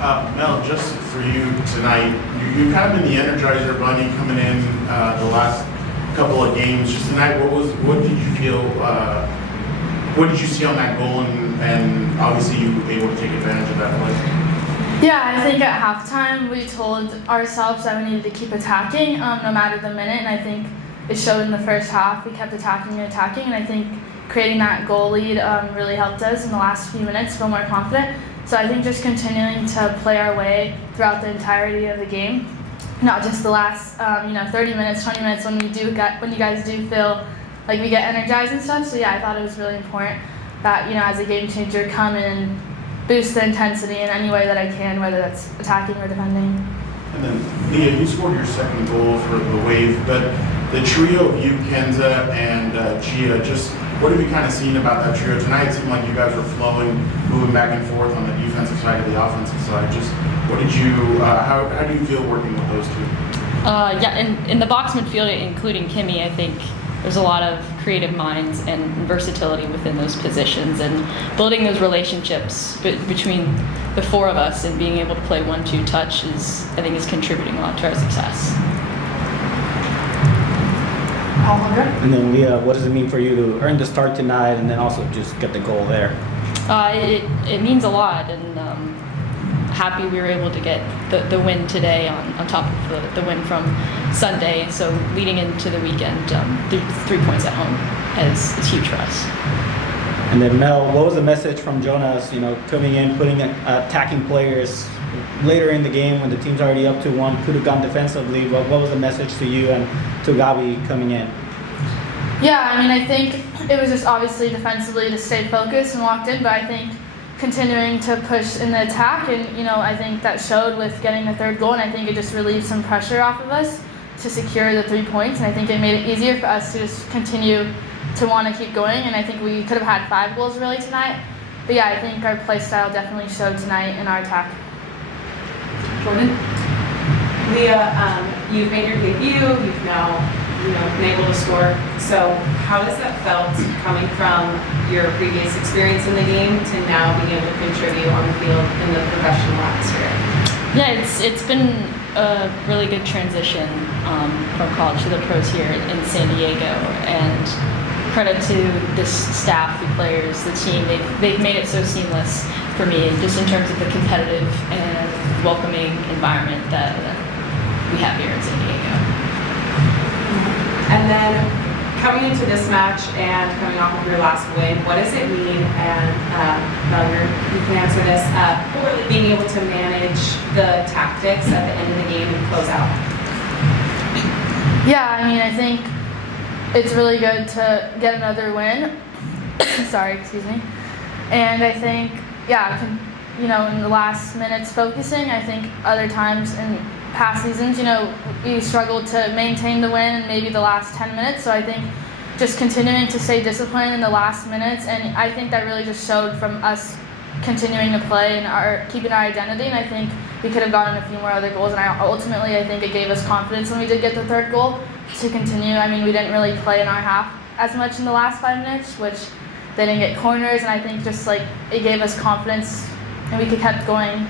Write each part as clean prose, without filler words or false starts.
Mel, just for you tonight, you've kind of been the Energizer Bunny coming in the last couple of games. Just tonight, what did you feel? What did you see on that goal, and obviously you were able to take advantage of that play? Yeah, I think at halftime we told ourselves that we needed to keep attacking no matter the minute, and I think it showed in the first half. We kept attacking, and I think creating that goal lead really helped us in the last few minutes feel more confident. So I think just continuing to play our way throughout the entirety of the game, not just the last 30 minutes, 20 minutes when you guys do feel like we get energized and stuff. So yeah, I thought it was really important that as a game changer, come in and boost the intensity in any way that I can, whether that's attacking or defending. And then Leah, you scored your second goal for the Wave, but the trio of you, Kenza, and Gia, just what have you kind of seen about that trio tonight? It seemed like you guys were flowing, moving back and forth on the defensive side of the offensive side. Just what did you, how do you feel working with those two? Yeah, in the box midfield, including Kimmy, I think there's a lot of creative minds and versatility within those positions, and building those relationships between the four of us and being able to play 1-2 touch I think is contributing a lot to our success. And then Leah, what does it mean for you to earn the start tonight and then also just get the goal there? It means a lot, and happy we were able to get the win today on top of the win from Sunday. So leading into the weekend, 3 points at home is huge for us. And then Mel, what was the message from Jonas, coming in, putting attacking players later in the game when the team's already up to one, could have gone defensively? What was the message to you and to Gabi coming in? Yeah, I think it was just obviously defensively to stay focused and locked in, but I think continuing to push in the attack, and I think that showed with getting the third goal, and I think it just relieved some pressure off of us to secure the 3 points, and I think it made it easier for us to just continue to want to keep going, and I think we could have had 5 goals really tonight, but yeah, I think our play style definitely showed tonight in our attack. Jordan? Leah, you've made your debut, you've now been able to score. So how has that felt coming from your previous experience in the game to now being able to contribute on the field in the professional atmosphere? Yeah, it's been a really good transition from college to the pros here in San Diego, and credit to this staff, the players, the team. They've made it so seamless for me, just in terms of the competitive and welcoming environment that we have here in San Diego. And then coming into this match and coming off of your last win, what does it mean, and Mel, you can answer this, being able to manage the tactics at the end of the game and close out? Yeah, I think it's really good to get another win. Sorry, excuse me. And I think, in the last minutes focusing, I think other times in past seasons, we struggled to maintain the win in maybe the last 10 minutes. So I think just continuing to stay disciplined in the last minutes, and I think that really just showed from us continuing to play and keeping our identity. And I think we could have gotten a few more other goals. And ultimately, I think it gave us confidence when we did get the third goal to continue. We didn't really play in our half as much in the last 5 minutes, which they didn't get corners. And I think just it gave us confidence, and we could keep going.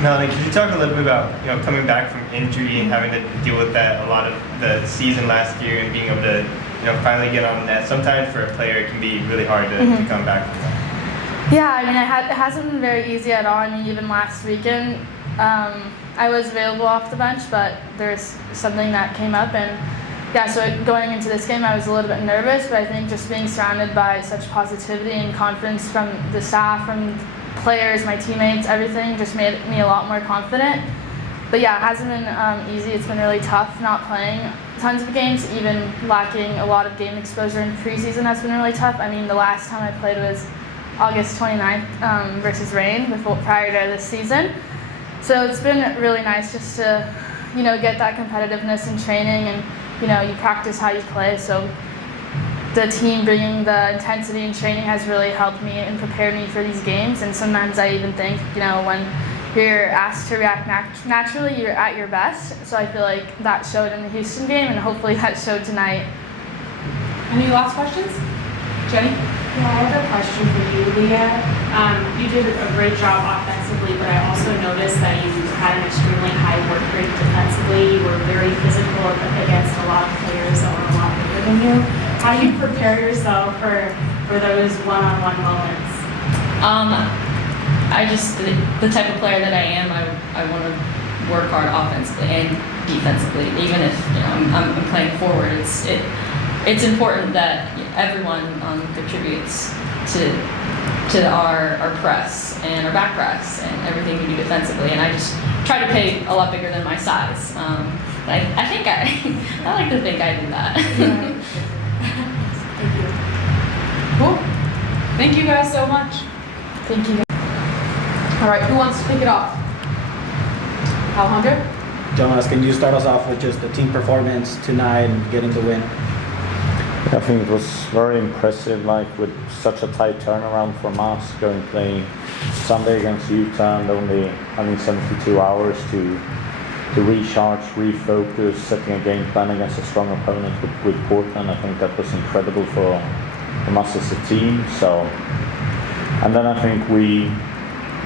Melanie, could you talk a little bit about coming back from injury and having to deal with that a lot of the season last year, and being able to finally get on net? Sometimes for a player it can be really hard to come back from that. Yeah, it hasn't been very easy at all. Even last weekend, I was available off the bench, but there's something that came up, and so going into this game I was a little bit nervous, but I think just being surrounded by such positivity and confidence from the staff, from players, my teammates, everything just made me a lot more confident. But yeah, it hasn't been easy. It's been really tough not playing tons of games, even lacking a lot of game exposure in preseason has been really tough. The last time I played was August 29th versus Reign prior to this season. So it's been really nice just to, get that competitiveness in training, and, you practice how you play. So the team bringing the intensity in training has really helped me and prepared me for these games. And sometimes I even think, when you're asked to react naturally, you're at your best. So I feel like that showed in the Houston game, and hopefully that showed tonight. Any last questions? Jenny? Yeah, I have a question for you, Leah. You did a great job offensively, but I also noticed that you had an extremely high work rate defensively. You were very physical against a lot of players that were a lot bigger than you. How do you prepare yourself for those one-on-one moments? I just the type of player that I am. I want to work hard offensively and defensively, even if I'm playing forward. It's important that everyone contributes to our press and our back press and everything we do defensively. And I just try to play a lot bigger than my size. I think I like to think I do that. Yeah. Thank you. Cool. Thank you guys so much. Thank you. All right, who wants to kick it off? Alejandro? Jonas, can you start us off with just the team performance tonight and getting the win? I think it was very impressive, like with such a tight turnaround from us, going playing Sunday against Utah and only having 72 hours to recharge, refocus, setting a game plan against a strong opponent with Portland. I think that was incredible from us as a team. So, and then I think we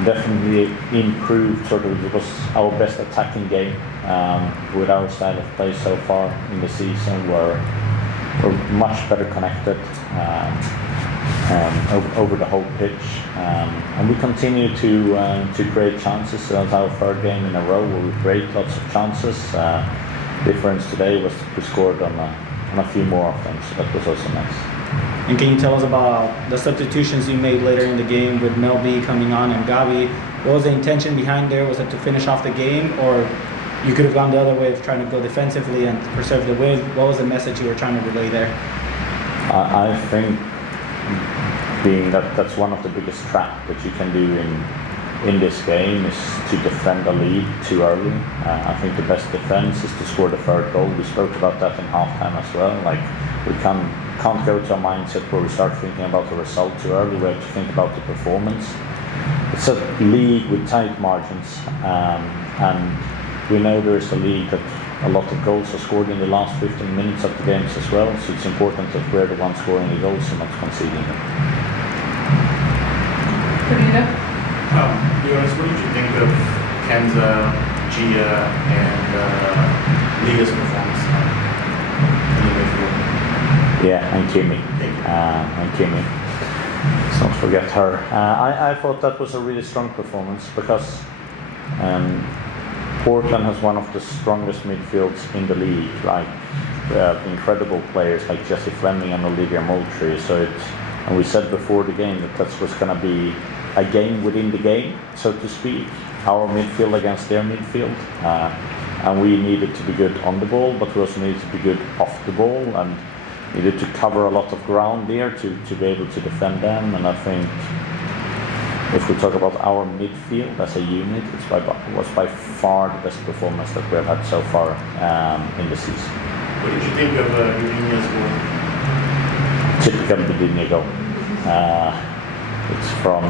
definitely improved. Sort of, it was our best attacking game with our style of play so far in the season. We're much better connected over the whole pitch, and we continue to create chances. So that's our third game in a row where we create lots of chances. Difference today was we scored on a few more of them, so that was also nice. And can you tell us about the substitutions you made later in the game with Melanie coming on and Gabi? What was the intention behind there? Was it to finish off the game, or you could have gone the other way of trying to go defensively and preserve the win? What was the message you were trying to relay there? I think being that's one of the biggest traps that you can do in this game is to defend the lead too early. I think the best defense is to score the third goal. We spoke about that in halftime as well. Like, we can't go to a mindset where we start thinking about the result too early. We have to think about the performance. It's a league with tight margins, and we know there is a league that a lot of goals are scored in the last 15 minutes of the games as well, so it's important that we're the ones scoring the goals and not conceding them. Jonas, what did you think of Kenza, Gia, and Leah's performance tonight in the midfield? Yeah, and Kimi. Let's not forget her. I thought that was a really strong performance because Portland has one of the strongest midfields in the league. Like, incredible players like Jessie Fleming and Olivia Moultrie. And we said before the game that was going to be a game within the game, so to speak. Our midfield against their midfield, and we needed to be good on the ball, but we also needed to be good off the ball, and needed to cover a lot of ground there to be able to defend them. And I think if we talk about our midfield as a unit, it was by far the best performance that we have had so far in the season. What did you think of Virginia's goal? Typical Virginia goal. It's from,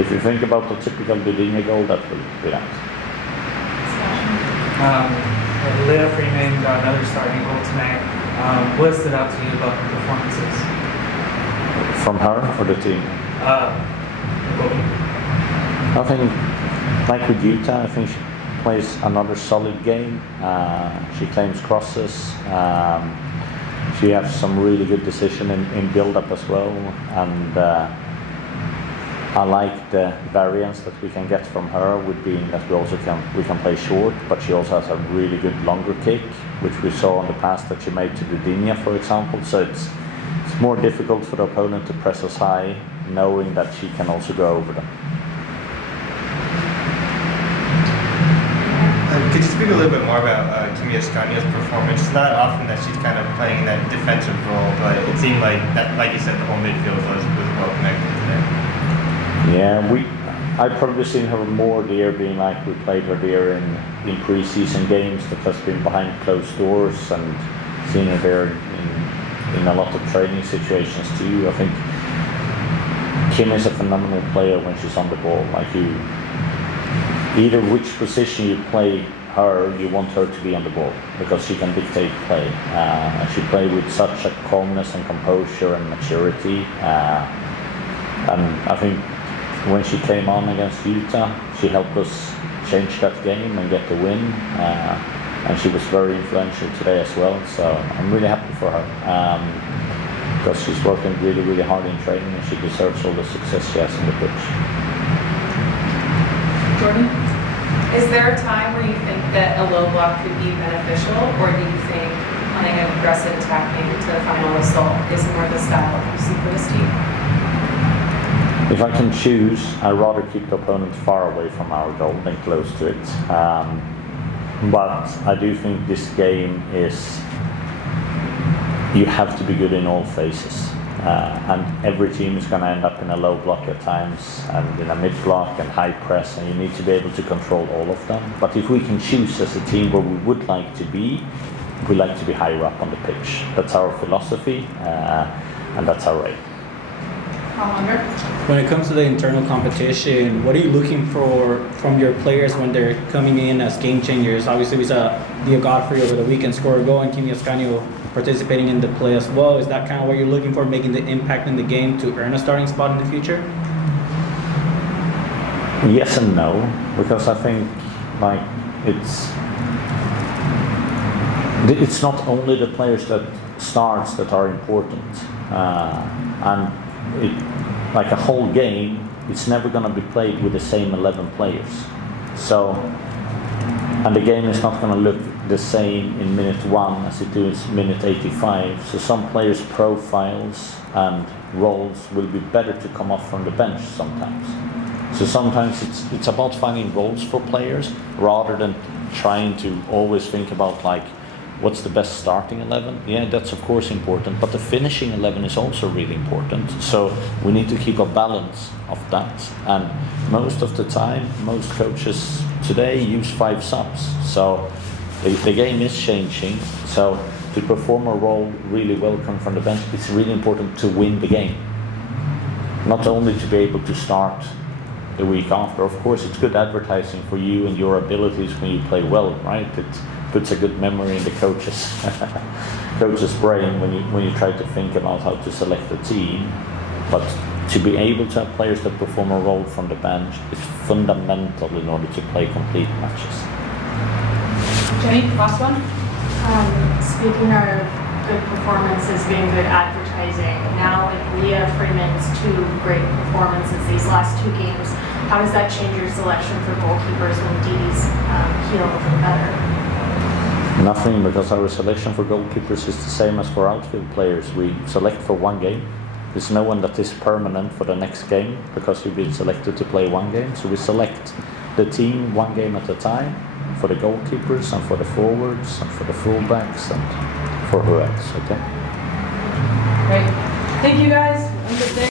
if you think about the typical Virginia goal, that will be that. Leah Freeman got another starting goal tonight. What stood out to you about the performances? From her or the team? I think, like with Utah, I think she plays another solid game. She claims crosses. She has some really good decision in build-up as well, and I like the variance that we can get from her, with being that we can play short, but she also has a really good longer kick, which we saw in the past that she made to Virginia, for example. So it's more difficult for the opponent to press us high, knowing that she can also go over them. Could you speak a little bit more about Kimi Ascania's performance? It's not often that she's kind of playing that defensive role, but it seemed like that, like you said, the whole midfield was well connected today. Yeah, I've probably seen her more there, being like we played her there in pre-season games that has been behind closed doors, and seen her there in a lot of training situations too. I think Kim is a phenomenal player when she's on the ball. Like, either which position you play her, you want her to be on the ball because she can dictate play. And she played with such a calmness and composure and maturity. And I think when she came on against Utah, she helped us change that game and get the win. And she was very influential today as well. So I'm really happy for her because she's working really, really hard in training and she deserves all the success she has on the pitch. Jordan, is there a time where you think that a low block could be beneficial, or do you think playing an aggressive attacking to the final whistle is more the style you see for this team? If I can choose, I'd rather keep the opponent far away from our goal than close to it. But I do think this game is, you have to be good in all phases. And every team is going to end up in a low block at times and in a mid block and high press, and you need to be able to control all of them. But if we can choose as a team where we would like to be, we like to be higher up on the pitch. That's our philosophy and that's our aim. When it comes to the internal competition, what are you looking for from your players when they're coming in as game changers? Obviously, we saw Godfrey over the weekend score a goal and Kimi Ascanio participating in the play as well. Is that kind of what you're looking for, making the impact in the game to earn a starting spot in the future? Yes and no, because I think like it's not only the players that starts that are important, and like a whole game, it's never going to be played with the same 11 players. So, and the game is not going to look the same in minute 1 as it does minute 85. So some players' profiles and roles will be better to come off from the bench sometimes. So sometimes it's about finding roles for players rather than trying to always think about like, what's the best starting 11? Yeah, that's of course important, but the finishing 11 is also really important. So we need to keep a balance of that. And most of the time, most coaches today use 5 subs. So the game is changing. So to perform a role really well coming from the bench, it's really important to win the game. Not only to be able to start the week after. Of course, it's good advertising for you and your abilities when you play well, right? It puts a good memory in the coach's brain when you try to think about how to select a team. But to be able to have players that perform a role from the bench is fundamental in order to play complete matches. Jenny, last one. Speaking of good performances being good advertising, now with Leah Freeman's 2 great performances these last 2 games, how does that change your selection for goalkeepers when Didi's healed and better? Nothing, because our selection for goalkeepers is the same as for outfield players. We select for 1 game. There's no one that is permanent for the next game because you've been selected to play 1 game. So we select the team 1 game at a time for the goalkeepers and for the forwards and for the fullbacks and for who else, okay? Great. Thank you guys. Have a good day.